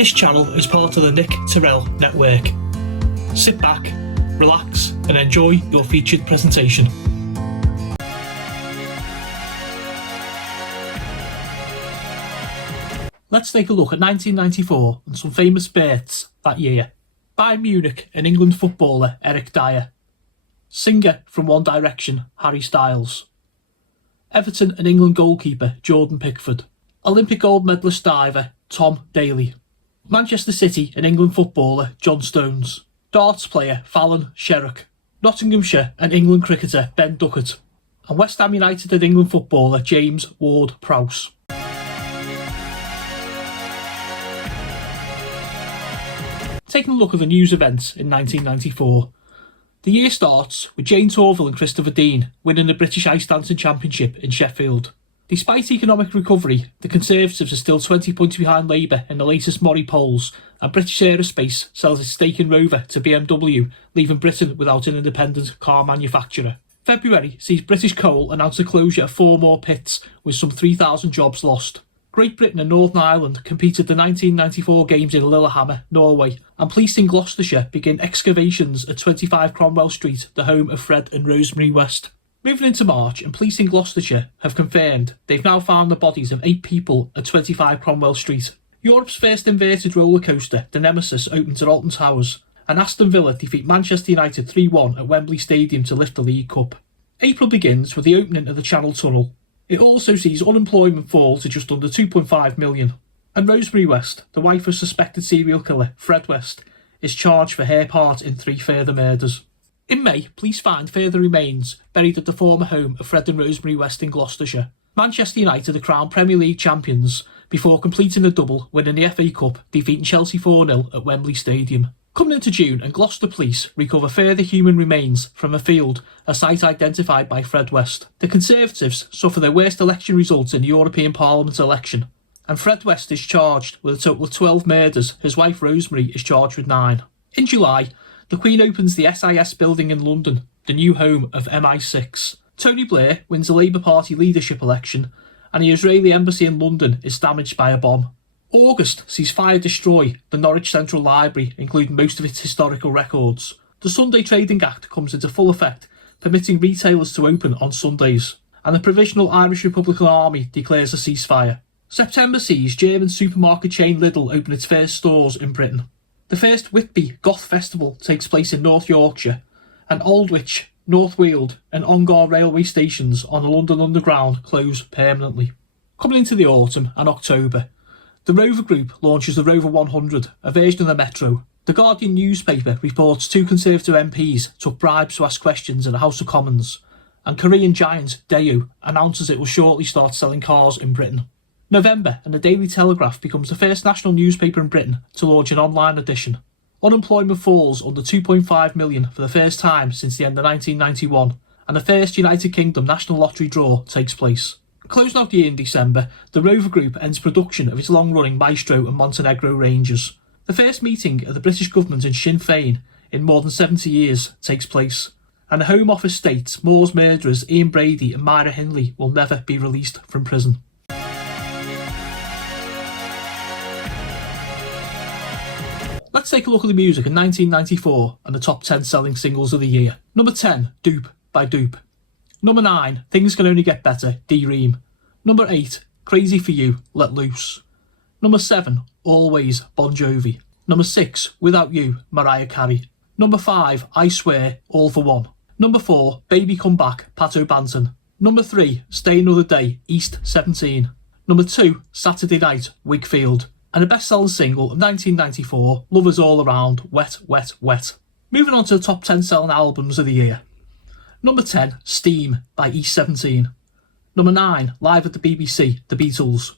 This channel is part of the Nick Terrell Network. Sit back, relax and enjoy your featured presentation. Let's take a look at 1994 and some famous births that year. Bayern Munich and England footballer Eric Dyer. Singer from One Direction Harry Styles. Everton and England goalkeeper Jordan Pickford. Olympic gold medalist diver Tom Daley. Manchester City and England footballer John Stones. Darts player Fallon Sherrock. Nottinghamshire and England cricketer Ben Duckett. And West Ham United and England footballer James Ward-Prowse. Taking a look at the news events in 1994. The year starts with Jane Torville and Christopher Dean winning the British Ice Dancing Championship in Sheffield. Despite economic recovery, the Conservatives are still 20 points behind Labour in the latest Mori polls, and British Aerospace sells its stake in Rover to BMW, leaving Britain without an independent car manufacturer. February sees British Coal announce the closure of 4 more pits, with some 3,000 jobs lost. Great Britain and Northern Ireland competed the 1994 Games in Lillehammer, Norway, and police in Gloucestershire begin excavations at 25 Cromwell Street, the home of Fred and Rosemary West. Moving into March, and police in Gloucestershire have confirmed they've now found the bodies of 8 people at 25 Cromwell Street. Europe's first inverted roller coaster, the Nemesis, opens at Alton Towers, and Aston Villa defeat Manchester United 3-1 at Wembley Stadium to lift the League Cup. April begins with the opening of the Channel Tunnel. It also sees unemployment fall to just under 2.5 million. And Rosemary West, the wife of suspected serial killer Fred West, is charged for her part in 3 further murders. In May, police find further remains buried at the former home of Fred and Rosemary West in Gloucestershire. Manchester United are crowned Premier League champions before completing a double, winning the FA Cup, defeating Chelsea 4-0 at Wembley Stadium. Coming into June, and Gloucester police recover further human remains from a field, a site identified by Fred West. The Conservatives suffer their worst election results in the European Parliament election, and Fred West is charged with a total of 12 murders. His wife Rosemary is charged with 9. In July, the Queen opens the SIS building in London, the new home of MI6. Tony Blair wins the Labour Party leadership election, and the Israeli embassy in London is damaged by a bomb. August sees fire destroy the Norwich Central Library, including most of its historical records. The Sunday Trading Act comes into full effect, permitting retailers to open on Sundays, and the Provisional Irish Republican Army declares a ceasefire. September sees German supermarket chain Lidl open its first stores in Britain. The first Whitby Goth Festival takes place in North Yorkshire, and Aldwych, North Weald and Ongar railway stations on the London Underground close permanently. Coming into the autumn and October, the Rover Group launches the Rover 100, a version of the Metro. The Guardian newspaper reports 2 Conservative MPs took bribes to ask questions in the House of Commons, and Korean giant Daewoo announces it will shortly start selling cars in Britain. November, and the Daily Telegraph becomes the first national newspaper in Britain to launch an online edition. Unemployment falls under 2.5 million for the first time since the end of 1991, and the first United Kingdom National Lottery draw takes place. Closing out the year in December, the Rover Group ends production of its long-running Maestro and Montenegro ranges. The first meeting of the British government and Sinn Féin in more than 70 years takes place, and the Home Office states Moore's murderers Ian Brady and Myra Hindley will never be released from prison. Let's take a look at the music in 1994 and the top 10 selling singles of the year. Number 10, Dupe by Dupe. Number 9, Things Can Only Get Better, D-Ream. Number 8, Crazy For You, Let Loose. Number 7, Always, Bon Jovi. Number 6, Without You, Mariah Carey. Number 5, I Swear, All For One. Number 4, Baby Come Back, Pat O'Banton. Number 3, Stay Another Day, East 17. Number 2, Saturday Night, Wigfield. And the best-selling single of 1994, Lovers All Around, Wet, Wet, Wet. Moving on to the top 10 selling albums of the year. Number 10, Steam by East 17. Number 9, Live at the BBC, The Beatles.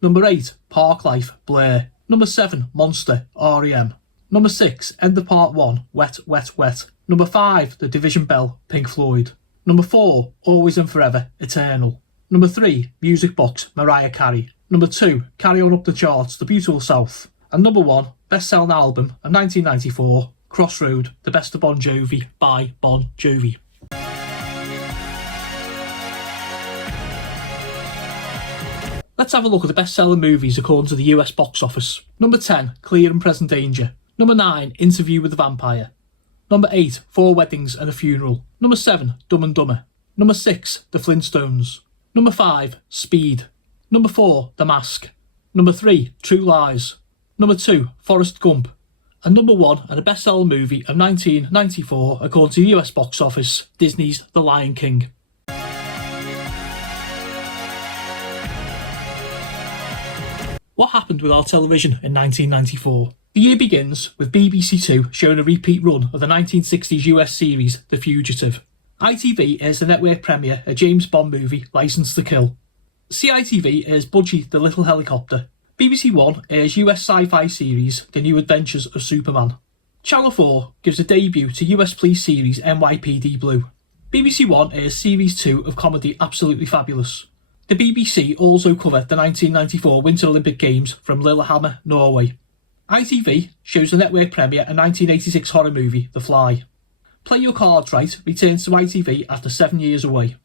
Number 8, Parklife, Blur. Number 7, Monster, R.E.M. Number 6, End of Part 1, Wet, Wet, Wet. Number 5, The Division Bell, Pink Floyd. Number 4, Always and Forever, Eternal. Number 3, Music Box, Mariah Carey. Number 2, Carry On Up the Charts, The Beautiful South. And number 1, best-selling album of 1994, Crossroad, The Best of Bon Jovi by Bon Jovi. Let's have a look at the best-selling movies according to the US box office. Number 10, Clear and Present Danger. Number 9, Interview with the Vampire. Number 8, 4 Weddings and a Funeral. Number 7, Dumb and Dumber. Number 6, The Flintstones. Number 5, Speed. Number 4, The Mask. Number 3, True Lies. Number 2, Forrest Gump. And number 1, and a best-selling movie of 1994 according to the US box office, Disney's The Lion King. What happened with our television in 1994? The year begins with BBC Two showing a repeat run of the 1960s US series The Fugitive. ITV airs the network premiere a James Bond movie, Licence to Kill. CITV airs Budgie the Little Helicopter. BBC One airs US sci-fi series The New Adventures of Superman. Channel 4 gives a debut to US police series NYPD Blue. BBC One airs Series 2 of comedy Absolutely Fabulous. The BBC also covered the 1994 Winter Olympic Games from Lillehammer, Norway. ITV shows the network premiere a 1986 horror movie, The Fly. Play Your Cards Right returns to ITV after 7 years away.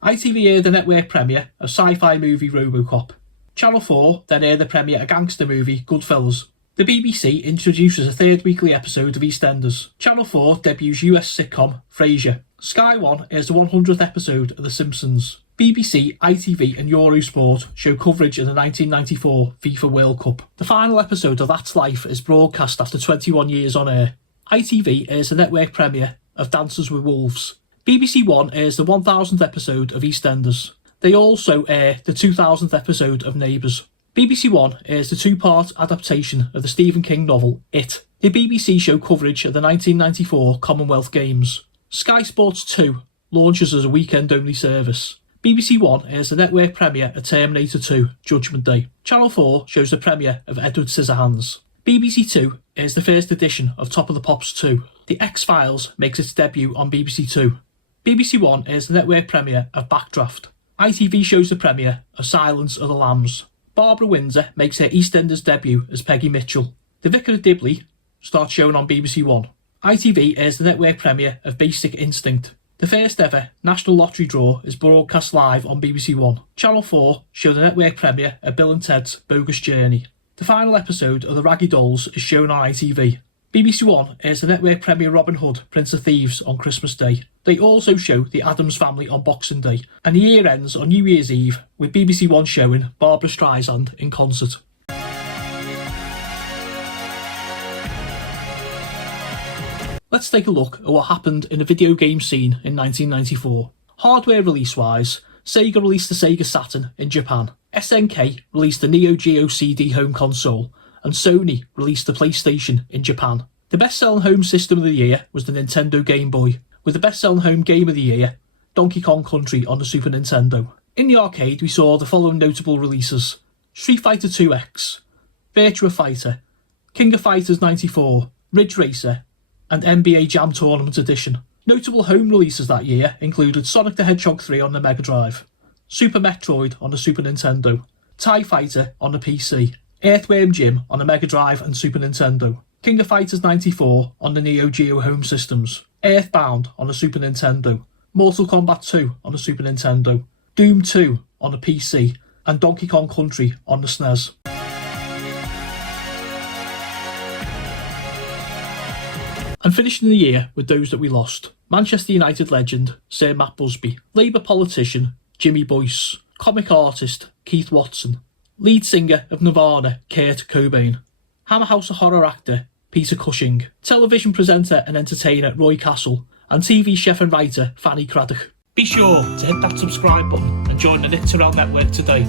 ITV aired the network premiere of sci-fi movie RoboCop. Channel 4 then aired the premiere a gangster movie, Goodfellas. The BBC introduces a third weekly episode of EastEnders. Channel 4 debuts US sitcom, Frasier. Sky One airs the 100th episode of The Simpsons. BBC, ITV and Eurosport show coverage of the 1994 FIFA World Cup. The final episode of That's Life is broadcast after 21 years on air. ITV airs the network premiere of Dances with Wolves. BBC One airs the 1000th episode of EastEnders. They also air the 2000th episode of Neighbours. BBC One airs the 2-part adaptation of the Stephen King novel It. The BBC show coverage of the 1994 Commonwealth Games. Sky Sports 2 launches as a weekend-only service. BBC One airs the network premiere of Terminator 2 Judgment Day. Channel 4 shows the premiere of Edward Scissorhands. BBC Two airs the first edition of Top of the Pops 2. The X-Files makes its debut on BBC Two. BBC One airs the network premiere of Backdraft. ITV shows the premiere of Silence of the Lambs. Barbara Windsor makes her EastEnders debut as Peggy Mitchell. The Vicar of Dibley starts showing on BBC One. ITV airs the network premiere of Basic Instinct. The first ever National Lottery draw is broadcast live on BBC One. Channel 4 show the network premiere of Bill and Ted's Bogus Journey. The final episode of The Raggy Dolls is shown on ITV. BBC One airs the network premiere Robin Hood, Prince of Thieves on Christmas Day. They also show The Addams Family on Boxing Day. And the year ends on New Year's Eve with BBC One showing Barbra Streisand in concert. Let's take a look at what happened in the video game scene in 1994. Hardware release-wise, Sega released the Sega Saturn in Japan, SNK released the Neo Geo CD home console, and Sony released the PlayStation in Japan. The best-selling home system of the year was the Nintendo Game Boy, with the best-selling home game of the year, Donkey Kong Country on the Super Nintendo. In the arcade we saw the following notable releases: Street Fighter 2X, Virtua Fighter, King of Fighters 94, Ridge Racer, and NBA Jam Tournament Edition. Notable home releases that year included Sonic the Hedgehog 3 on the Mega Drive, Super Metroid on the Super Nintendo, TIE Fighter on the PC, Earthworm Jim on the Mega Drive and Super Nintendo, King of Fighters 94 on the Neo Geo home systems, Earthbound on the Super Nintendo, Mortal Kombat 2 on the Super Nintendo, Doom 2 on the PC, and Donkey Kong Country on the SNES. And finishing the year with those that we lost: Manchester United legend Sir Matt Busby, Labour politician Jimmy Boyce, comic artist Keith Watson, lead singer of Nirvana Kurt Cobain, Hammer House of Horror actor Peter Cushing, television presenter and entertainer Roy Castle, and TV chef and writer Fanny Craddock. Be sure to hit that subscribe button and join the Nick Terrell network today.